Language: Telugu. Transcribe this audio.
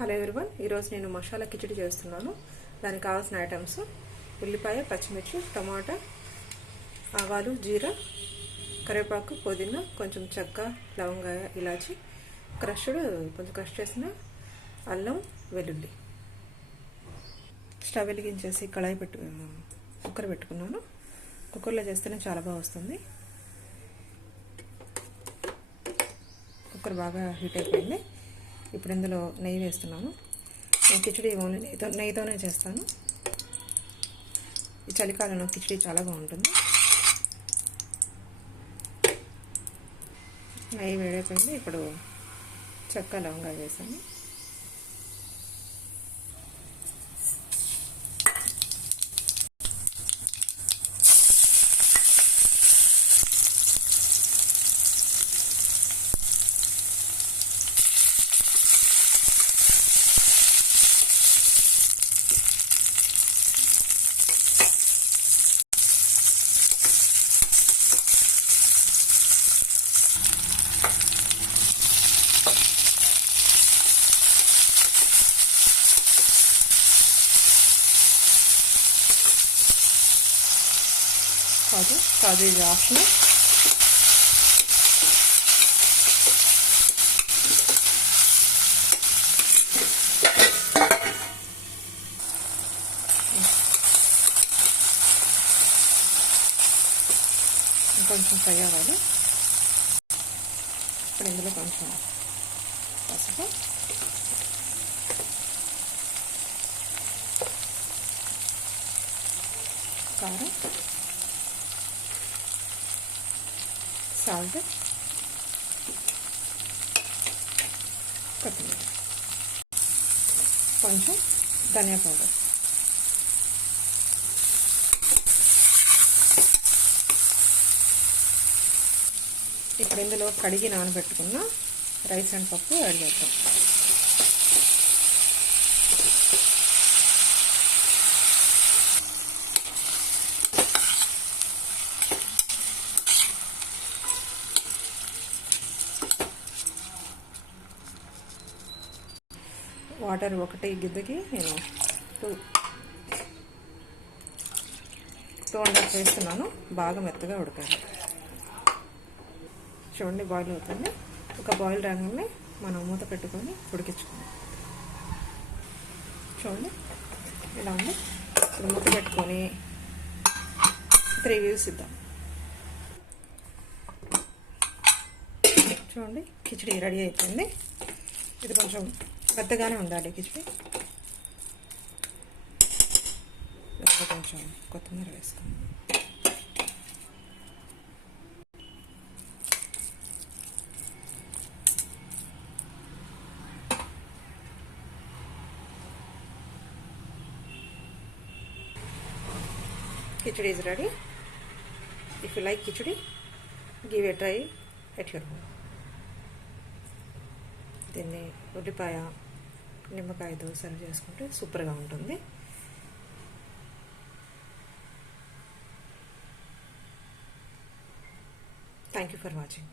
హలో ఎవ్రీవన్, ఈరోజు నేను మసాలా కిచిడి చేస్తున్నాను. దానికి కావాల్సిన ఐటమ్స్: ఉల్లిపాయ, పచ్చిమిర్చి, టమాటా, ఆవాలు, జీరా, కరివేపాకు, పుదీనా, కొంచెం చెక్క, లవంగ, ఇలాచి, కొంచెం క్రష్ చేసిన అల్లం, వెల్లుల్లి. స్టవ్ వెలిగించేసి కుక్కర్ పెట్టుకున్నాను. కుక్కర్లో చేస్తేనే చాలా బాగా వస్తుంది. కుక్కర్ బాగా హీట్ అయిపోయింది. ఇప్పుడు ఇందులో నెయ్యి వేస్తున్నాను. నేను కిచిడి ఓన్లీ నెయ్యితోనే చేస్తాను. ఈ చలికాలంలో కిచిడి చాలా బాగుంటుంది. నెయ్యి వేడైపోయింది. ఇప్పుడు చెక్క, లవంగా వేసాను. కాజు ఇది ఆప్షనల్. కొంచెం ఫ్రై అవ్వాలి. ఇప్పుడు ఇందులో కొంచెం పసుపు, కారం, సాల్ట్, కొత్తిమీర, కొంచెం ధనియా పౌడర్. ఇప్పుడు ఇందులో కడిగి నానబెట్టుకున్న రైస్ అండ్ పప్పు యాడ్ చేద్దాం. వాటర్ ఒకటి గిద్దకి నేను 2.5 వేస్తున్నాను. బాగా మెత్తగా ఉడకాలి. చూడండి, బాయిల్ అవుతుంది. ఒక బాయిల్ రాగానే మనం మూత పెట్టుకొని ఉడికించుకోండి. చూడండి ఇలా ఉంది. ఇప్పుడు మూత పెట్టుకొని 3 విజిల్స్ ఇద్దాం. చూడండి, కిచిడి రెడీ అయిపోయింది. ఇది కొంచెం పెద్దగానే ఉండాలి కిచిడి. కొంచెం కొత్తిమీర వేసుకోండి. Khichdi is ready. If you like khichdi, give a try at your home. దీన్ని ఉల్లిపాయ, నిమ్మకాయతో సర్వ్ చేసుకుంటే సూపర్గా ఉంటుంది. Thank you for watching.